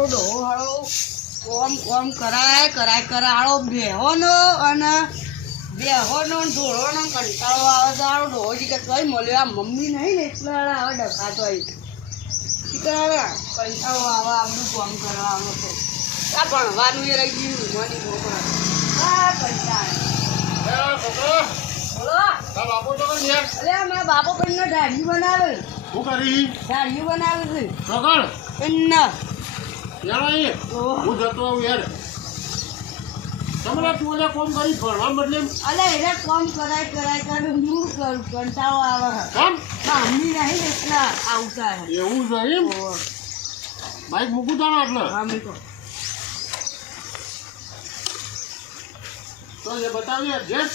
મારો ડોહો હાળો કોમ કરાય બેહોનો અને ઢોળોનો કંટાળો આવે તો હારો ડોહો જી કે કઈ મળ્યો આ મમ્મી નહીં ને એટલે આવે ડખાતો કંટાળો આવે આપણું કોમ કરવાનું તો આ ભણવાનું એ રહી ગયું મોની છોકરા આ કંટાળો બોલો બાપુ તો અરે મારા બાપો પણ દાઢી બનાવે શું કરી દાઢી બનાવે છે સગળ પણ હું જતો આવું યાર તમને તું કોમ કરી ભણવા બદલે અલે એને કોમ કરાય હું કરું કંટાળો આવે કેમ મમ્મી નહીં એટલા આવતા એવું છે એમ બાઈક મૂકું તારો એટલે મમ્મી તો એ બતાવીએ જેટ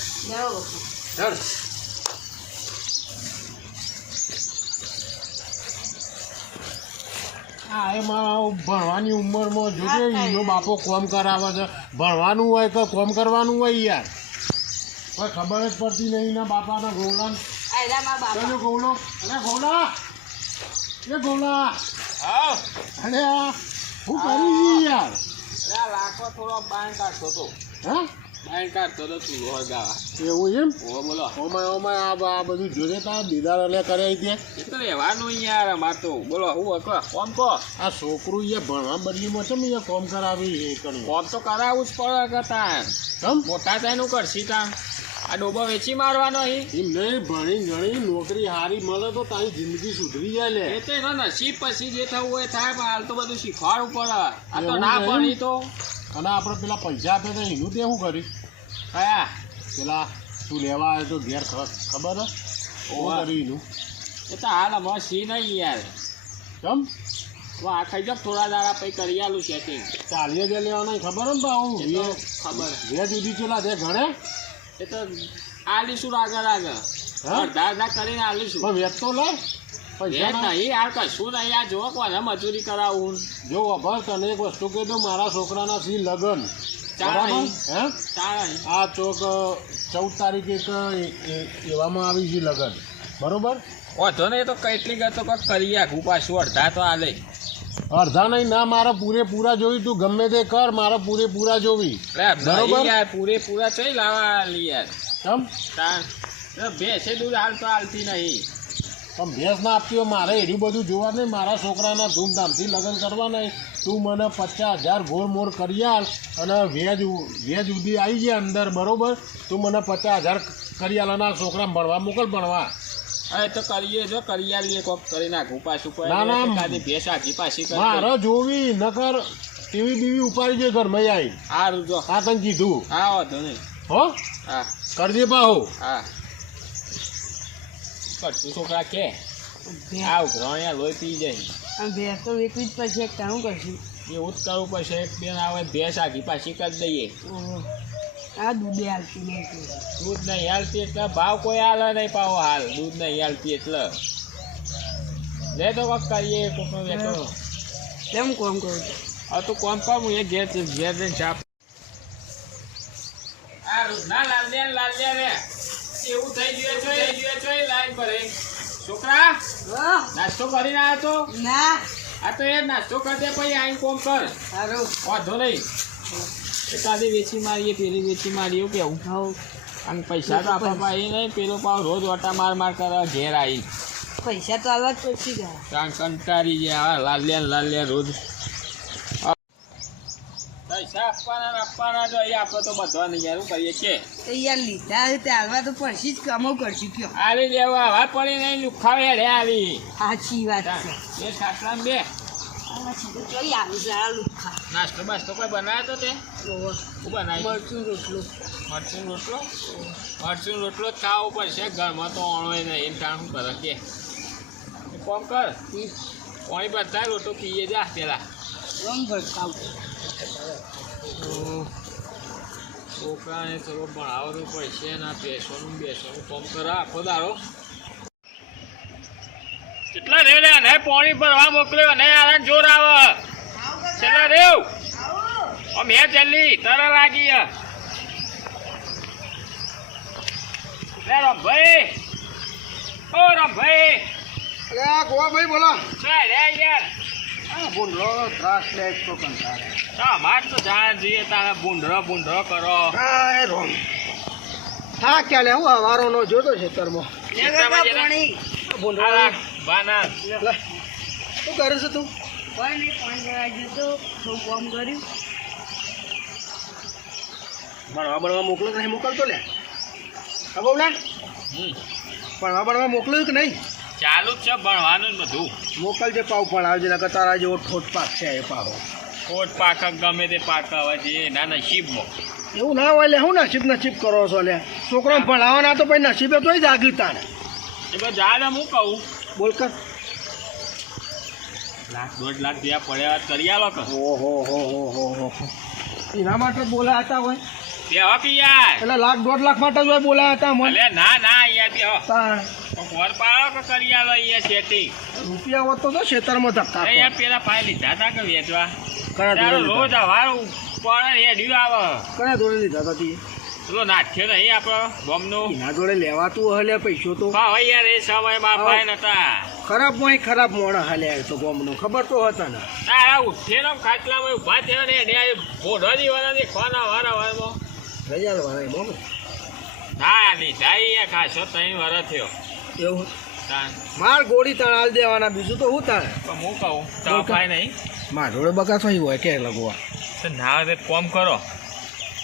ચાલ હા એમાં ભણવાની ઉંમરમાં જોજે એનો બાપો કોમ કરાવે છે ભણવાનું હોય કે કોમ કરવાનું હોય યાર કોઈ ખબર જ પડતી નહીં ના બાપાના ગોવલા ચલો ગોવલો અરે ગોવલા એ ગોવલા હા અરે શું કરી યાર લાખો થોડો બાઈન કાઢતો તો હા બાઈન કાઢતો તો તું હોય ગાવા એવું એમ ઓ બોલો ઓમાય આ બધું જોજે તા દીદાર એટલે કરે તે એ તો રહેવાનું યાર અમાર તો બોલો હું હતો કોમ કહો આ છોકરું એ ભણવા બદલીમાં છે ને કોમ કરાવી એ કર્યું કોમ તો કરાવવું જ પડે કરતા કેમ મોટા થાય નું કરશી તા આ ડોબો વેચી મારવાનો અહીં એમ નહીં ભણી ગણી નોકરી સારી મળે તો તારી જિંદગી સુધરી જાય લે એ તો એનો નસીબ પછી જે થવું હોય થાય પણ હાલ તો બધું શીખવાડવું પડે આ તો ના ભણી તો અને આપણે પેલા પૈસા આપે તો એનું તે શું કર્યું કયા પેલા તું લેવા આવે તો ઘેર ખબર હે શું કર્યું એનું એ તો હાલ અમારે સી નહીં યાર કેમ આ ખાઈ જાવ થોડા દાડા પછી કરી આલું સેટિંગ 40,000 લેવાના ખબર હે ને હું ખબર વેજ ઉધી ચેલા છે ઘણે એ તો આલીશું આગળ અડધા કરીને આલીશું પણ વેચ તો લે પૈસા નહીં યાર કશું નહીં યાર જો કોને મજૂરી કરાવું જો અભર તને એક વસ્તુ કહી દઉં મારા છોકરાના સી લગન બરાબર હે આ ચોક 14 તારીખે એવામાં આવી છે લગન બરોબર વાંધો નહીં તો કેટલી ગતો કંઈક કરી આખું પાછું અડધા તો આલે અડધા નહીં ના મારે પૂરેપૂરા જોવી તું ગમે તે કર મારે પૂરેપૂરા જોવી બરોબર યાર પૂરેપૂરા ચોઈ લાવા યાર કેમ ભેંસે દૂધ હાલ તો હાલતી નહીં પણ ભેંસ ના આપતી હોય મારે એનું બધું જોવા નહીં મારા છોકરાના ધૂમધામથી લગ્ન કરવા નહીં તું મને 50,000 ગોળ મોર કરી આલ અને વેજ ઉધી આવી જાય અંદર બરોબર તું મને 50,000 કરી આલ અને છોકરા ભણવા મોકલ ભણવા હવે તો કરીએ જો કરી આલીએ કોક કરી નાખું પાછું ના ભેંસ આખી પાછી મારે જોવી નકર ટીવી બીવી ઉપાડી જાય ઘરમાં આવી સારું જો હા તને કીધું હા વાંધો નહીં હો હા કરજે પાહો હા કરશું છોકરા કે આ ઉઘરાણ્યા લોહી પી જાય ભેંસ તો વેચવી જ પછી એક કામ કરશું એવું જ કરવું પડશે એક બેન આવે ભેંસ આખી પાછી કરી દઈએ આ દૂધે હાલતી નહીં દૂધ નહીં હાલતી એટલે ભાવ કોઈ હાલે નહીં પાવો હાલ દૂધ નહીં હાલતી એટલે લે તો વખત કરીએ કોકનો લેતો કેમ કોમ કરું હવે તું કોમ કર હું એ ઘેર જઈને ચાપ આ ના લાલ લે રે એવું થઈ ગયું છે લાઈન પર છોકરા નાસ્તો કરીને આવ્યો તો ના આ તો એ નાસ્તો કરતે પછી આવીને કોમ કર સારું વાંધો નહીં એકાદી વેચી મારીએ પેલી વેચી મારીએ એવું કેવું અને પૈસા તો આપવા પાઈ નહીં પેલો પાવ રોજ ઓટા માર કરે ઘેર આવી પૈસા તો આવવા જ પછી ગયા કારણ કંટાળી ગયા લાલ્યા રોજ પૈસા આપવાના જો અહીંયા આપણે તો બધા નહીં યાર શું કરીએ છે યાર લીધા તે આવવા તો પછી જ કામો કરશું કયો આવી દેવા હવા પડી નહીં લુખાવે રે આવી સાચી વાત છે બે ખાટલા બે નાસ્તો બાસ્તો કોઈ બનાવ્યો તો તે શું બનાવ્યું મરચું રોટલો જ ખાવો પડશે ઘરમાં તો ઓણોય નહીં એને કામ કરે કે કોમ કર પાણી બધા રોટો પીએ જા પેલા છોકરાને થોડું ભણાવવાનું પડશે ને બેસવાનું કોમ કરે આખો દાડો કેટલા રેવ લે અને પાણી ભરવા મોકલ્યો અને આને જોર આવે છેલ્લા રેવ અમે જલ્દી તરત લાગી લે રમભાઈ ઓ રમભાઈ અરે ગોવા ભાઈ બોલો ચાલ રે યાર આ ભૂંડલો ત્રાસ લે તો કંટાળે. માર તો જાણ જોઈએ તારે ભૂંડરો કરો. હા એ રોમ હા ક્યાં લે હું હવારો નો જોતો છે તરમાં ભૂંડલો બાના લે શું કરે છે તું? કોઈ નહીં, પાણી ભરાઈ ગયું તો થોડું કામ કર્યું. ભણવા મોકલો કે નહીં મોકલતો લે ખબર લે ભણવા મોકલ્યું કે નહીં? ચાલુ જ છે ભણવાનું જ બધું. મોકલજે પાવ પણ આવજે નકર તારા જેવો ઠોટ પાક છે એ પાવો. કોટ પાક ગમે તે પાક આવે છે એના નસીબમાં. એવું ના હોય લે હું નસીબ કરો છો લે છોકરો ભણાવવાના તો પછી નસીબે તોય જાગ્યું તાને. એ બધું જા ને હું કહું બોલ કર. 1.5 લાખ રૂપિયા પડ્યા કરી આલો કે. ઓહો એના માટે બોલાયા હતા હોય બે હો કે યાર. એટલે 1.5 લાખ માટે જ હોય બોલાયા હતા મને. અલે ના યાર બે હો. તાણ ઘર પાડો કે કરી આલો અહીંયા સેટિંગ. રૂપિયા હોત તો ખેતરમાં ધક્કા યાર પેલા પાય લીધા હતા કે વેચવા. કયા તારો જોડે રોજ હવારું પડે હેડ્યું આવે. કયા જોડે લીધા હતા તી? પેલો નાખ્યો નહીં આપણો બોમનો. એના જોડે લેવાતું હલે પૈસો તો હવે યાર એ સમયમાં પાય નતા. ખરાબ મોણા હાલે તો ગોમનો ખબર તો હતા ને. તારા ઉઠેલો ખાટલામાં ઉભા થયો ને એને ભોઢો દીવાના ખોના વાળા રજાલ વાળા મોમ ના લીધા યાર ખાસો 3 વર્ષ થયો. એવું તાન માર ગોળી તાણ હાલ દેવાના બીજું તો હું તાણ પણ હું કહું તો પાય નહીં. માર જોડે બકા થઈ હોય કે લગવા તો ના તે કોમ કરો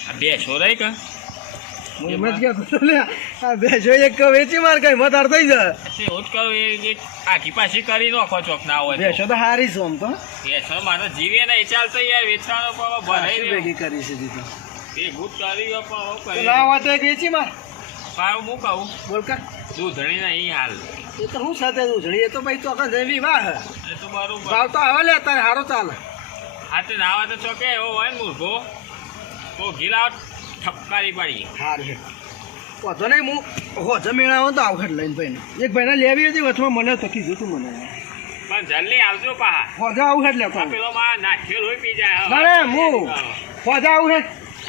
આ બેસો રહી કે હું એમ જ કહેતો લે આ બેસો એક વેચી માર કઈ મતાર થઈ જાય એવું જ કરું એ આખી પાછી કરી નાખો ચોક ના હોય બેસો તો હારી છું આમ તો બેસો મારો જીવે નહીં ચાલતો યાર વેચવાનો પણ ભરાઈ ભેગી કરી છે દીધો એ ભૂત કરી પણ કરી ના વાત એક વેચી માર પાછું હું કહું બોલ કર દૂધણી નહીં હાલ એ તો હું સાથે ઉજળી એ તો ભાઈ તો આપણે જવી વાહ એ તો બરોબર ભાવ તો આવે લે તારે હારો ચાલે આ તે નાવા તો ચોકે એવો હોય ને મૂર્ખો તો ઘીલાવ ઠપકારી પડી હાર છે વધો નહીં હું હો જમેણા હોય તો આવખત લઈને ભાઈને એક ભાઈને લેવી હતી વચમાં મને તો કીધું તું મને પણ જલ્દી આવજો પા હોજા આવખત લેતો પેલો માં નાખ્યો લોહી પી જાય અરે હું હોજા આવખત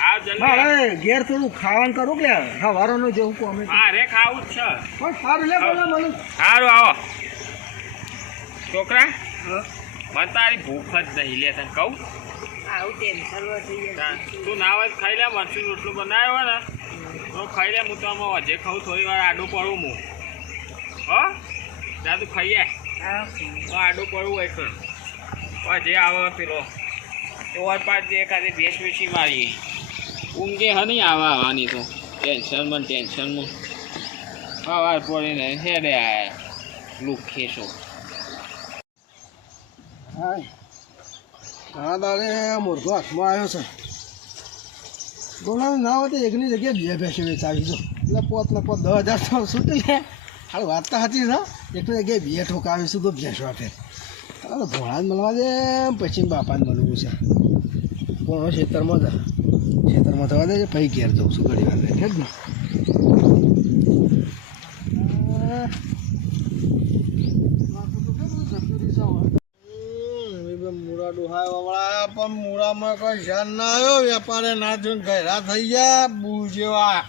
આવ જલ્દી મારે ઘેર થોડું ખાવાનું કરું કે સવારોનું જેવું કોમ મારે ખાવું જ છે પણ સારું લે બોલા મને સારું આવો છોકરા મને તારી ભૂખ જ નહીં લે તને કહું આવું ટેન્શન થઈ જાય. તું ના હોય તો ખાઈ લે મરચું રોટલું બનાવ્યો હોય ને તો ખાઈ લે હું તો આમાં વજે ખાઉં થોડી વાર આડું પડું હું હો જા તું ખાઈએ તો આડું પડવું હોય તો વજે આવે પેલો તો હોય પાછી એકાદી ભેંસ વેચી મારીએ ઊંઘે હ નહીં આવવાની તો ટેન્શનમાં સવાર પડીને હેડે આયા લુખે છો હા તારે મુર્ગો હાથમાં આવ્યો છે બોલાવ ના હોય તો એકની જગ્યાએ 2 ભેંસો વેચાવી દો એટલે પોત 10,000 તો છૂટી લે હાલ વાત તો સાચી છે એકની જગ્યાએ 2 ઠોકાવીશું તો ભેંસો આપે હાલ ભોળા જ મળવા દે પછી બાપાને મળવું છે ભોળો ખેતરમાં થવા દે પછી ઘેર જઉં છું ઘણી વાર છે જ ને મૂળા ડોહાવાળા પણ મૂળામાં કોઈ ધ્યાન ના આવ્યો વેપારે ના જોઈને ઘેરા થઈ ગયા બુ જેવા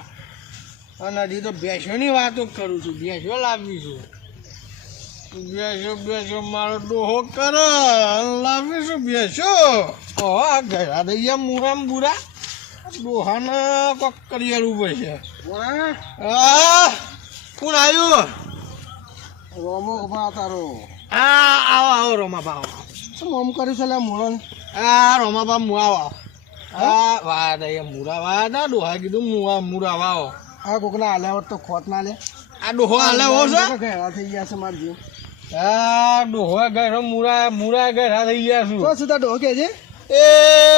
અને હજી તો ભેંસોની વાતો કરું છું ભેંસો લાવીશું ભેંસો મારો ડોહો કરે લાવીશું ભેંસો હા ઘેરા થઈ ગયા મૂળામાં બુરા ડોહાને કોક કરી આલવું પડશે હા કોણ આવ્યું રોમો ભા તારો હા આવો રોમા ભાવ શું આમ કર્યું છે મૂળો હા રોમાબા મુઆવા હા વાહ દે મૂળા વાહ ના ડોહા કીધું મૂળા વાવો હા કોકના હાલ્યા તો ખોટ ના લે આ ડોહો હાલ્યા છે ઘેરા થઈ ગયા છે માર જીવ હા ડોહો ઘેરો મૂળા ઘેરા થઈ ગયા છું તો સીધા ડોહો કે છે એ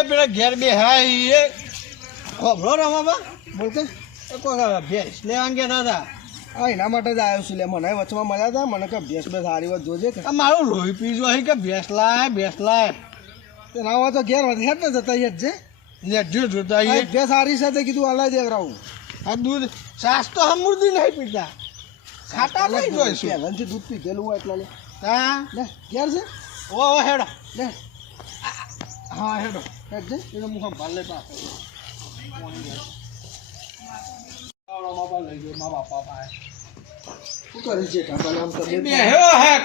પેલા ઘેર બે હાય એ ખબરો રોમાબા બોલતે એ કોઈ ભેંસ લેવા ગયા હતા હા એના માટે જ આવ્યો છું લે મને વચમાં મળ્યા હતા મને કે ભેંસ બે સારી વાત જોજે કે મારું લોહી પીજો અહીં કે ભેંસ લાય ના હોય તો ઘેર વધે ને જતા જ છે નેજો જોતા ભેંસ સારી સાથે કીધું અલા દેવરાવું આ દૂધ સાસ તો સમૃદ્ધિ નહીં પીતા ખાટા નહીં જોઈશું પહેલાંથી દૂધ પીધેલું હોય એટલે લે હા લે ઘેર છે ઓ હેડો લે હા હેડો હેડજે એનો મુખ ભાલ લે પાસે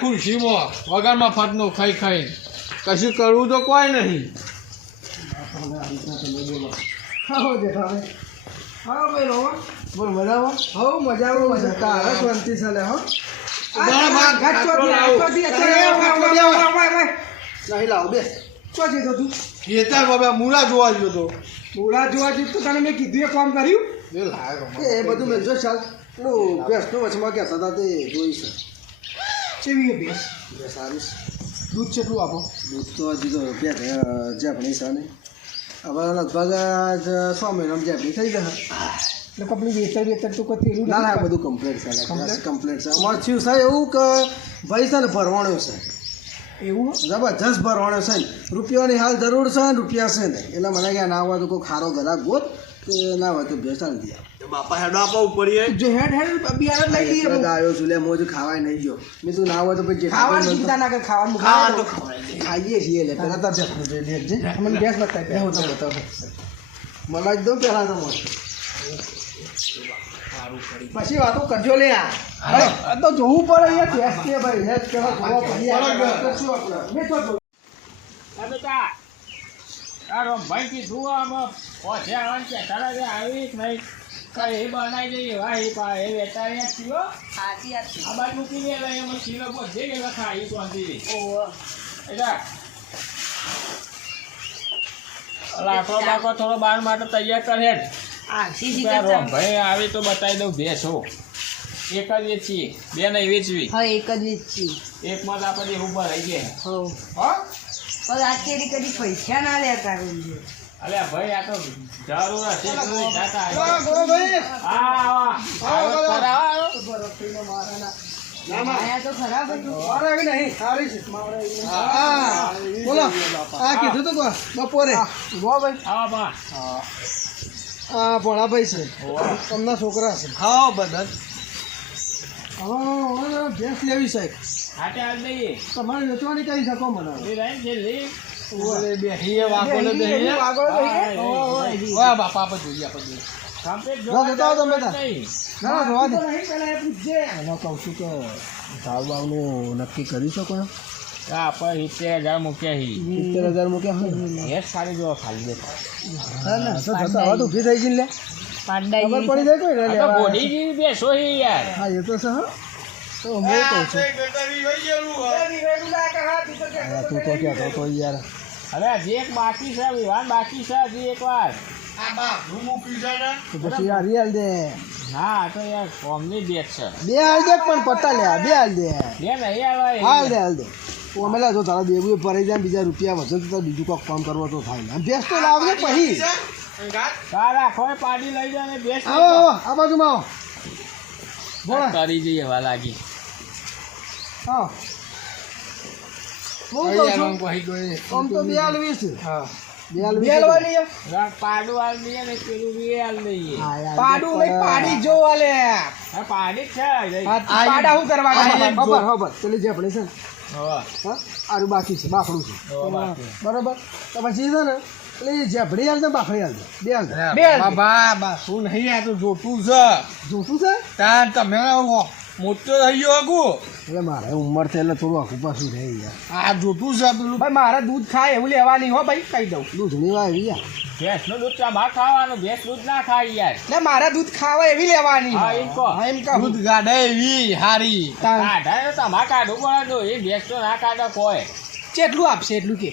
ખુરશીમાં વગરમાં ફાટનો ખાઈ કશું કરવું તો કોઈ નહીં. હા જેઠા હા ભાઈ રોવા બોલ મજામાં હો મજામાં મજા તારા શાંતિ ચાલે હો નહીં લાવો બે શું છે તું ખેતર બાબા મૂળા જોવા ગયો તો. મૂળા જોવા જઈ તો તને મેં કીધું એ કામ કર્યું એ બધું મેળજો ચાલ પેલું ભેંસનું વચમાં કહેતા હતા તે જોઈશ કેવી ભેંસ ભેંસ સારી દૂધ કેટલું આપો દૂધ તો હજી તો જેપણી છે ને હવે લગભગ 6 મહિનામાં જેપણી થઈ જશે એટલે કપડી વેતર તો કોઈ ના ના બધું કમ્પ્લીટ છે કમ્પ્લીટ છે અમારે થયું છે એવું કે ભાઈ છે ને ભરવાણો છે એવું જબરજસ્ત ભરવાણો છે ને રૂપિયાની હાલ જરૂર છે ને રૂપિયા છે ને એટલે મને ક્યાં ના હોય તો કોઈ ખારો ગ્રાહક ગોત કે ના હોય તો બેસાડી દે બાપા હેડો આપવા ઉપર જો હેડ બિયાર લઈ લઈએ આવ્યો છું લે મોજ ખાવાય નહીં ગયો મેં તું ના હોય તો પછી ખાવાનું ચિંતા ના કર ખાવાનું તો ખાઈએ છીએ લે પેલા તો દેખજે મને ગેસ બતાવી હું તો બતાવો મને જ દો પેલા તો મને પછી વાતો કરજો લે આ તો જોવું પડે યાર ગેસ કે ભાઈ હેડ કેવા જોવા પડે યાર શું આપણે મેં તો ભાઈ કીધું આમાં પહોંચે આવવાનું કે તારા આવી જ નહીં કઈ બનાવી દઈએ ભાઈ પા એ વેચાઈ થયો સાચી વાત છે. આ બાજુ મૂકી દે એમાં શીલો પહોંચે ગયેલા ખાઈ શાંતિથી એટલે લાકડો બાકો થોડો બાર માટે તૈયાર કરે ભાઈ આવી તો બતાવી દઉં ભેંસો એક જ વેચીએ બે નહીં વેચવી હા એક જ રીત છે એકમાં જ આપણે ઉભા રહી ગયા હો હો પણ આ કેરી કદી પૈસા ના લે કાઢું છે અલ્યા ભાઈ આ તો જરૂર હશે એટલું જાતા આયા તો ખરાબ હતું નહીં સારી છે બોલો આ કીધું તો બપોરે ભાઈ આવા આ ભોળાભાઈ છે તમને છોકરા છે હા બધા હવે ભેંસ લેવી સાહેબ હાટે હાલ દઈએ તમારે વેચવાની કહી શકો મને એ રહી છે લે બેહીએ વાગોલે બેહીએ વાહ બાપા આપણે જોઈએ કમ્પ્લીટ ના, જતા હો તમે તાર. નહીં ના જોવા દે એમાં કહું છું કે ભાવ ભાવનું નક્કી કરી શકો એમ આપણે 70,000 મૂક્યા હી 70,000 મૂક્યા હોય હેસ સારી જોવા ખાલી દે હા ને તો જતા હવે તો ઊભી થઈ જઈને લે પાંડા ખબર પડી જાય કોઈ આ તો લેવા બોડી જેવી બેસો હી યાર હા એ તો છે હા તો હું કહું છું હા તું તો ક્યાં તો યાર હવે હજી એક બાકી છે વિવાન બાકી છે હજી એક વાર તો પછી યાર રિયલ દે ના તો યાર કોમની બેટ છે બે હાલ દે પણ પટ્ટા લે બે હાલ દે બે નહીં આવે હાલ દે તો અમે જો તારા દેવું એ ભરાઈ જાય બીજા રૂપિયા વધે તો બીજું કોઈક કામ કરવો તો થાય ને ભેંસ તો લાવજે પછી તારા ખોય પાડી લઈ જાય ને બેસ આવો આ બાજુમાં આવો બોલા કરી જઈએ હવા લાગી હા હું કહું છું આમ તો બે હાલવી છે હા બે હાલવી પાડું હાલ દઈએ ને પેલું બી હાલ દઈએ પાડું નહીં પાડી જો વાલે હા પાડી જ છે પાડા શું કરવાના ખબર પેલી જે પડી છે ને હા હા આરું બાકી છે બાફડું છે બરોબર તો પછી છે ને એટલે એ જેફડી હાલ દે બાફડી હાલ દે બે હાલ દે બાબા શું નહીં આ તો જોતું છે જોતું છે તાર તમે મોટો થઈ ગયો આગુ એટલે મારે ઉંમર છે એટલે થોડું આખું પાછું રહે યાર આ જોતું છે પેલું ભાઈ મારે દૂધ ખાય એવું લેવાની હો ભાઈ કહી દઉં દૂધની વાવી યાર ભેંસનું દૂધ તમારે ખાવાનું ભેંસ દૂધ ના ખાય યાર એટલે મારે દૂધ ખાવા એવી લેવાની હા, એમ કહો. હા, એમ કહું દૂધ ગાડે એવી હારી કાઢાય તો તમારે કાઢવું પડે તો એ ભેંસ તો ના કાઢે કોઈ કેટલું આપશે એટલું કે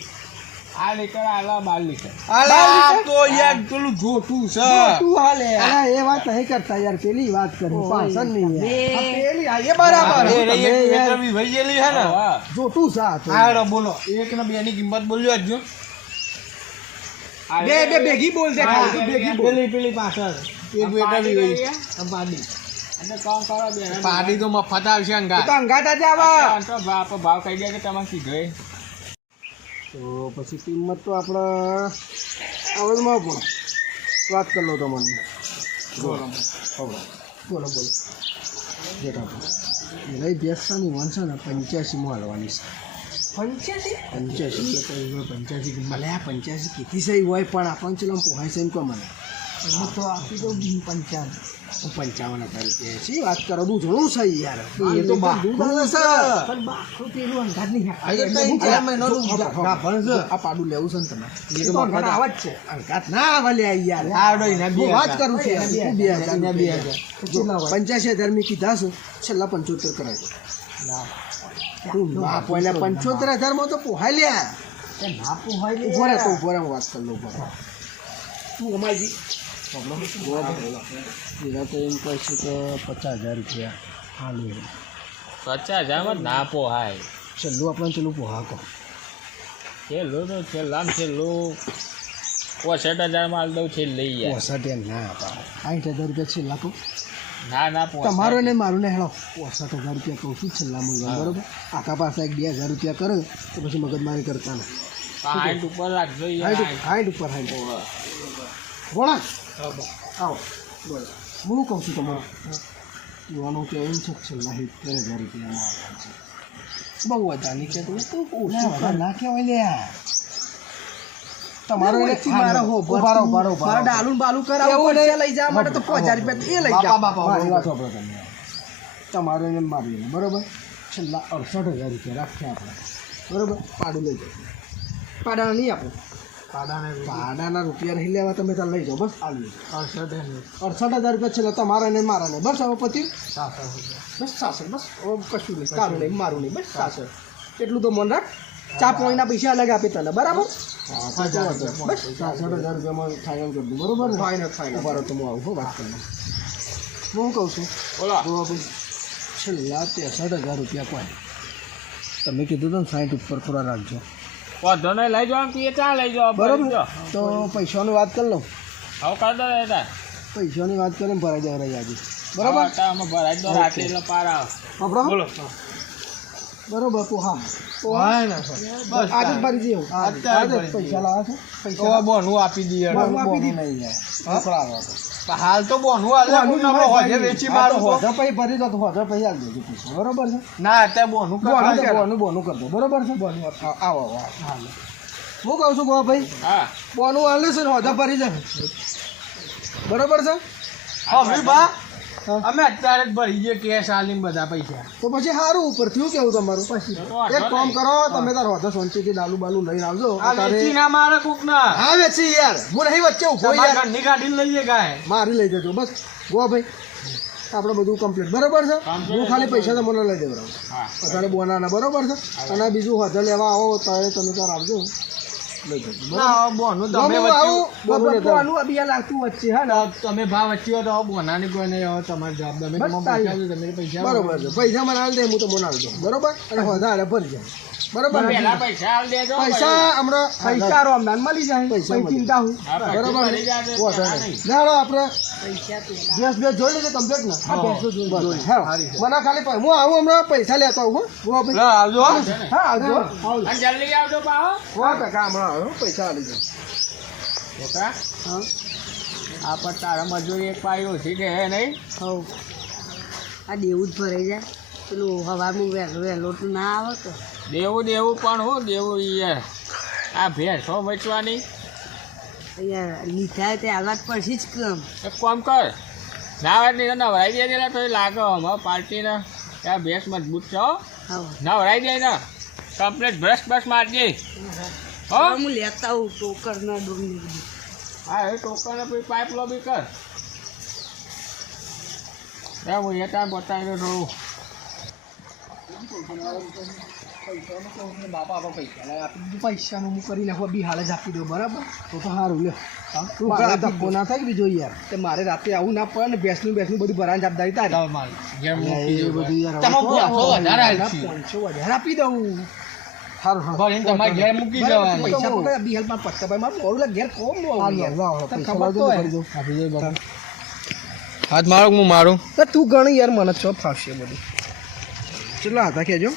આ લીટર આલા 12 લીટર અલા તો યાર પેલું જોતું છે તું હાલે અલા એ વાત નહીં કરતા યાર પેલી વાત કરી પાછળ નહીં યાર આ પેલી આ એ બરાબર એ રહી એક તમે યાર મેટર વહી ગયેલી છે ને હા. જોતું છે આ તો. આ બોલો એક ને બે ની કિંમત બોલજો આજુ આ બે ભેગી બોલ દે ખાલી તું ભેગી બોલ પેલી પાછળ એક આ મેટર પાડી વહી ગઈ છે? પાડી અને કામ કરો બે પાડી તો મફત આવશે તું અંગા તો અંગાતા જ આવા તો ભાવ કહી દે કે તમે કીધું એ. તો પછી કિંમત તો આપણે આવડમાં પણ વાત કરી લો તમને બોલો બોલો બોલો જે કાપો લઈ બેસવાની વંશ ને 85 માં હાલવાની છે 85 કિંમત લે 85 કીધી સહી હોય પણ આપણને ચલો પોહાય છે એમ કહો મને હું તો આપી દઉં 55 રૂપિયા શી વાત કરો દૂધ ઘણું છે યાર એ તો દૂધ આવે છે પણ બાખું પેલું અંગાત નહીં આ પાડું લેવું છે ને તમે એ તો મફત આવે જ છે અંગાત ના આવે લે યાર હું વાત કરું છું 85,000 મેં કીધા છે છેલ્લા 75 કરાય ના પહેલા 75,000 માં તો પોહાય લ્યા ના પોહાય ઉભો રહે તો ઉભો રહે હું વાત કરી લઉં ઉભો તું અમારી એના તો એમ કહે છે કે 50,000 રૂપિયા હાલ 50,000 ના પોહાય. છેલ્લું આપણે છેલ્લું પોહા કહો છેલ્લું તો છેલ્લામાં છેલ્લું 65,000 માલ દઉં છે લઈ યાર. 65 ના 60,000 રૂપિયા છેલ્લા કહું ના પોહાય. તમારો ને મારું ને હેળો 65,000 રૂપિયા કહું છું છેલ્લા મૂલ્ય બરોબર આખા પાસે 2,000 રૂપિયા કરે તો પછી મગજમારી કરતા ને 60 ઉપર રાખજો યાર. 60 ઉપર 60 બોલા આવો બોલો હું કહું છું તમારું યુવાનો કે એમ છે છેલ્લા 70,000 રૂપિયામાં આવવાનું છે બહુ વધારે કે તું ના કહેવાય લે તમારો મારા ડાલું બાલું કરાવું લઈ જવા માટે તો 5,000 રૂપિયા એ લઈ જા મારી વાત સાંભળો તમે તમારો એને મારી બરોબર છેલ્લા 68,000 રૂપિયા રાખ્યા આપણે બરોબર પાડું લઈ જાઓ પાડાના નહીં આપો પાડાના રૂપિયા નહીં લેવા તમે ત્યાં લઈ જાઓ બસ આવી 68,000 રૂપિયા છેલ્લા તમારા ને મારા ને બસ હવે પતિ બસ 66 બસ કશું નહીં તારું નહીં મારું નહીં બસ 66 એટલું તો મન રાખ ચા પોઈના પૈસા અલગ આપી તને બરાબર બસ 66,000 રૂપિયામાં ફાઇનલ કરી દઉં બરોબર ને ફાઇનલ બરાબર તો હું આવું વાત કરી હું કહું છું બોલો છેલ્લા 63,000 રૂપિયા કોઈ તમે કીધું તો ને 60 ઉપર થોડા રાખજો વાંધો નહીં લઈ જાઓ કે ચા લઈ જાઓ બરોબર તો પૈસાની વાત કરી લઉં હવે કર દો દાદા. પૈસાની વાત કરીને ભરાઈ જવા રહી આજે બરોબર અમે ભરાઈ દો રાત્રે એટલે પાર આવે. બોલો બરોબર તો હા આજે જ ભરી દઈએ આજે પૈસા લાવે છે પૈસા બોનું આપી દઈએ. આપી દીધી હાલ તો બોનું વેચી મારું હોજો પછી ભરી દો તો હોજો પછી આલ દેજો પૈસા બરોબર છે ના અત્યારે બોનું બોનું કરી દો બરોબર છે બોનું આવો હાલ હું કહું છું ગો ભાઈ હા બોનું હાલે છે ને હોજો ભરી જાય બરોબર છે અમે અત્યારે જ ભરી જઈએ કેશ આલીને બધા પૈસા. તો પછી સારું ઉપર થયું કેવું તમારું પછી એક કામ કરો તમે તાર હોતો શાંતિથી ડાલુ બાલુ લઈને આવજો ના મારે કોક ના હા વેચી યાર હું નહીં વચ્ચે ઉભો યાર ઘરની ગાડી લઈએ ગાય મારી લઈ જજો બસ ગો ભાઈ આપણે બધું કમ્પ્લીટ બરોબર છે હું ખાલી પૈસા તમને લઈ દેવડાવું અત્યારે બોનાના બરોબર છે અને બીજું હોટલ લેવા આવો તો તમે તાર આવજો લઈ જજો તમે ભાવ વચ્ચે તો બોનાની કોઈ નહીં તમારે જવાબદાર બરોબર છે પૈસા મને હાલ દે હું તો મને આવી દઉં બરોબર અને વધારે ભરી જાય બરોબર પૈસા હમણાં પૈસા રોમદાન મળી જાય પૈસા ચિંતા હું બરોબર ના આપણે ગેસ બેસ જોઈ લેજો કમ્પ્લીટ ને મને ખાલી હું આવું હમણાં પૈસા લેતો આવું આવજો હા આવજો જલ્દી આવજો પાહો. હમણાં આવ્યો પૈસા આલી જાય છોકરા આ પણ તારા મજૂરી એક પાઈ ઓછી કે હે નહીં. આ દેવું જ ભરાઈ જાય પેલું હવામાં વહેલો તો ના આવે તો દેવું પણ હું દેવું યાર આ ભેંસો વેચવાની અહીંયા લીધા તે હાલત પછી જ કામ એક કામ કર નાવાની નવરાઈ દે જરા તો લાગે અમારા પાર્ટીને ત્યાં ભેંસ મજબૂત છે હો. નવરાઈ દે ને કમ્પ્લીટ બ્રશ મારજે હો. હું લેતા આવું ટોકર ના ડોંગી બધું હા એ ટોકરને પછી પાઇપ લોબી કર હું એ ત્યાં બતાવી દઉં બાપા પૈસા લાય આપી દીધું પૈસાનું હું કરી નાખવા બી હાલ જ આપી દઉં બરાબર તો સારું લે ધક્કો ના થાય બીજો યાર તે મારે રાતે આવું ના પડે ને ભેંસનું બધું ભરાવાની જવાબદારી તારી એ બધું યાર 500 વધારે આપી દઉં સારું તમારે ઘેર મૂકી જવાનું. પૈસા પકડ્યા બી હાલમાં પટકા ભાઈ મારું મોડું ઘેર કોમ હાથ મારો હું મારું તું ગણ યાર મને છો ફાવશે બધું કેટલા હતા કહેજો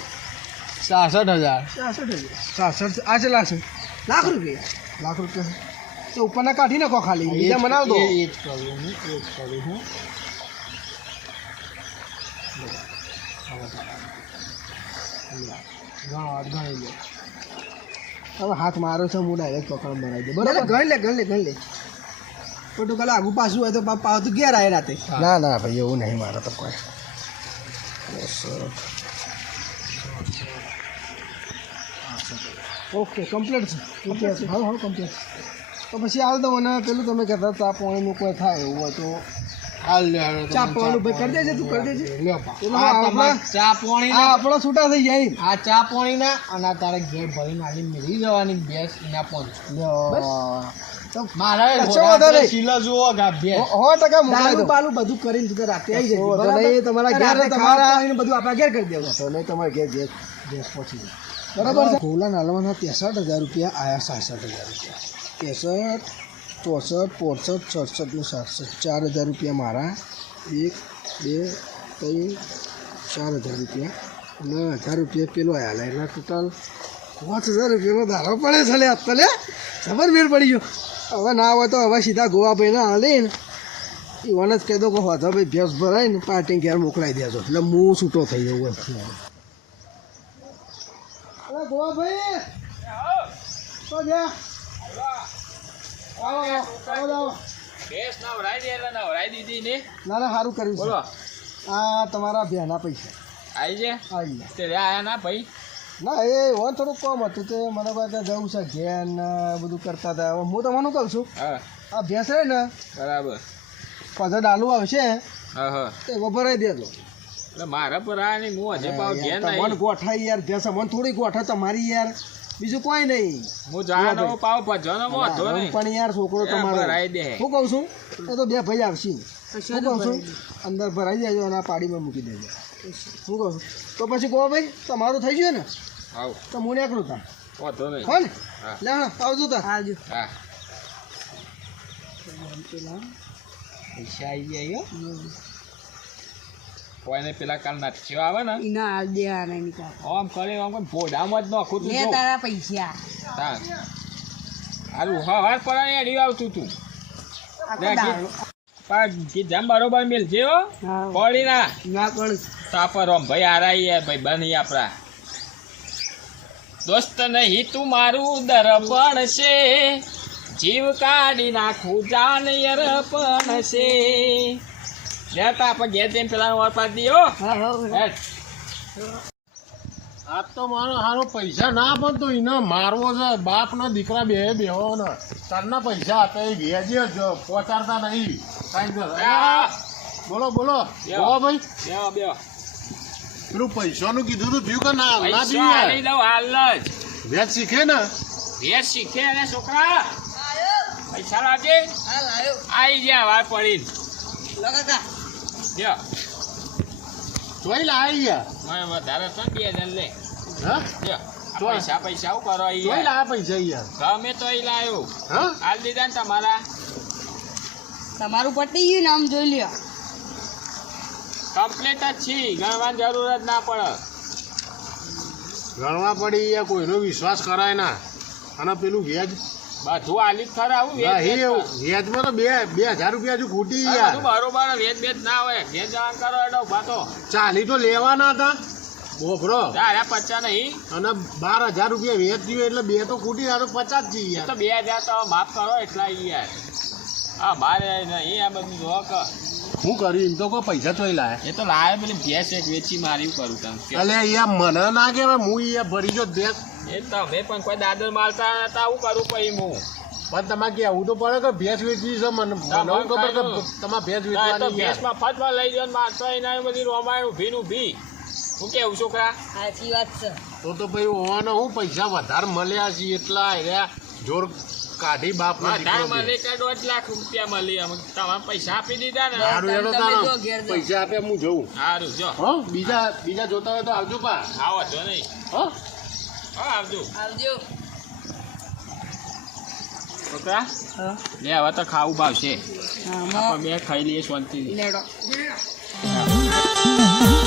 66,000 66 આ કેટલા છે લાખ રૂપિયા તો ઉપરના કાઢી નાખો ખાલી બીજા મનાવ દો એ જ કરું હું હવે હાથ મારો છે હું ડાયરેક્ટ પકડ બનાવી દઉં બરાબર ગણ લે ખોટું કાલે આગું પાછું હોય તો પાવ તો ઘેર આવે રાતે. ના ના ભાઈ એવું નહીં મારે તો કોઈ. ઓકે કમ્પ્લીટ છે. હા હા કમ્પ્લીટ. તો પછી હાલ દો અને પેલું તમે કહેતા ચા પાણીનું કોઈ થાય એવું હોય તો હાલ લે. ચા પાણી ભાઈ કરી દેજે, તું કરી દેજે. ચા પાણી આપણો છૂટા થઈ જાય. આ ચા પાણી ના અને તારે ઘેર ભરીને આલી મેળી જવાની ભેંસ એના પણ મારા બધું કરીને તું રાતે આવી જાય. તમારા ઘેર બધું આપણા ઘેર કરી દેવું તો નહીં તમારે ઘેર ભેંસ પહોંચી જાય. બરાબર છે. ગોલા નાલવાના 63,000 રૂપિયા આયા. 66,000 રૂપિયા 63, 64, 65, 67 ને 67 4,000 રૂપિયા મારા. 1 2 3 4,000 રૂપિયા અને 1,000 રૂપિયા પેલો આવ્યા એટલે ટોટલ 5,000 રૂપિયાનો ધારો પડે છે. લે તો લે ખબર મેળ પડી ગયો. હવે ના હોય તો હવે સીધા ગોવાભાઈને હાલે ને એવાને જ કહી દો કે હોધા ભાઈ ભેંસ ભરાય ને પાર્ટી ઘેર મોકલાઈ દેજો એટલે હું છૂટો થઈ જવું. અરે ગોવાભાઈ તો જા ભેંસ નવરાઈ દે એટલે નવરાઈ દીધી ને. ના ના સારું કર્યું છે. આ તમારા ભેના પૈસા આવી છે. આવી ગયા તે આયા ના ભાઈ. ના એ વન થોડુંક કોમ હતું તે મને કોઈ ત્યાં જવું છે ઘેર ને બધું કરતા હતા. હવે હું તમને કહું છું હા આ ભેંસ રહે ને બરાબર પાછા ડાલું આવશે હા હા તે ભરાઈ દેજો. એટલે મારા પર આ નહીં હું હજે પાવ ઘેર તમને નહીં. ગોઠાઈ યાર ભેંસ મને થોડી ગોઠા તમારી યાર બીજું કોઈ નહીં. હું જાનો પાવ ભજવાનો મોઢો નહીં. પણ યાર છોકરો તમારો ભરાઈ દે. હું કહું છું એ તો બે ભાઈ આવશે. હું કહું છું અંદર ભરાઈ જાય અને આ પાડીમાં મૂકી દેજો. શું કહું છું તો પછી કહો ભાઈ તમારું થઈ ગયું ને આવ તો હું નીકળું તા મોઢો નહીં. હો ને હા. લે આવજો તા. આવજો. હા પૈસા આવી ગયા કોઈને પેલા કાલ નાચ્યો આવે ને એના હાલ દે આને નીકાળ. આમ કરે આમ કોઈ ભોડામાં જ નાખું તું લે જો. તારા પૈસા. હા હારું હવાર પડાને એડી આવતું તું આખો દાડો. પણ કીધા બરોબર મેલજે હો. હા. પડી ના ના પણ તાપર આમ ભાઈ આરાઈ ભાઈ બની આપણા દોસ્ત નહીં તું મારું દર્પણ છે જીવ કાઢી નાખું જાન અર્પણ છે. લેતા આપણે ઘેર જઈને પેલા વાર પાડી દઈએ હો. હા હા હેડ. આજ તો મારો હારો પૈસા ના પણ તો એને મારવો છે. બાપ ના દીકરા બેહો ને તારના પૈસા હતા એ વ્યાજે જ પહોંચાડતા નહીં. બોલો બોલો ભાઈ બેહો બેહો. પેલું પૈસાનું કીધું તું થયું કે ના ના પૈસા આલી દઉં હાલ જ. વ્યાજ શીખે ને ભેંસ શીખે ને છોકરા પૈસા લાવજે. હાલ આવ્યો. આઈ ગયા વાર પડીને લગાતા. લ્યો. જોઈ લે આવી ગયા. મને વધારે તો 2,000 લે. હા લ્યો. આ તો પૈસા પૈસા શું કરો જોઈ લે અહીંયા આ પૈસા યાર. ગમે તો અહીં લાવ્યો હા હાલ દીધા ને તમારા તમારું પટી ગયું ને આમ જોઈ લ્યો. કમ્પ્લીટ જ છે ગણવાની જરૂર જ ના પડે. ગણવા પડી યાર કોઈનો વિશ્વાસ કરાય ના. અને પેલું વ્યાજ બધું આલી જ ખરા આવું વેચ વ્યાજમાં તો 2,000 રૂપિયા હજુ ખૂટી બધું યાર. બરોબર વેચ બેચ ના હોય ઘેર જવાન કરો એડો ભાતો 40 તો લેવાના હતા બોફરો તારા 50 નહીં અને 12,000 રૂપિયા વ્યાજ થયું એટલે 2 તો ખૂટી આ તો 50 જ એ યાર. તો 2,000 તો માફ કરો એટલા યાર. હા મારે નહીં આ બધું જો કે શું કર્યું એમ તો કોઈ પૈસા ચોઈ લાયા. એ તો લાવે પેલી ભેંસ એક વેચી માર્યું કરું તમે એટલે યાર મને ના કહેવાય હું યાર ભરી જો દેખ. એ તમે પણ કોઈ દાદર મારતા નતા આવું કરું પછી હું પણ તમારે કહેવું તો પડે કે ભેંસ વેચવી છે. મને ખબર કે તમારે ભેંસ તો વેચવાની યાર. ભેંસમાં ફટવા લઈ જાવ મારતો એના બધી રોમાય ઊભી નું ભી હું કેવું છોકરા સાચી વાત છે. તો ભાઈ ઓવાનો હું પૈસા વધારે મળ્યા છે એટલા રહ્યા જોર કાઢી બાપ વધારે મળે કે 1.5 લાખ રૂપિયા મળી અમે તમારે પૈસા આપી દીધા ને સારું એનો તમે જો ઘેર જાઓ. પૈસા આપે હું જઉં. સારું જો હો બીજા જોતા હોય તો આવજો પા. આવો તો નહીં હો હા આવજો આવજો. છોકરા હા લે હવે તો ખાવું ભાવશે હા આપણે બે ખાઈ લઈએ શાંતિથી લેડો. હા.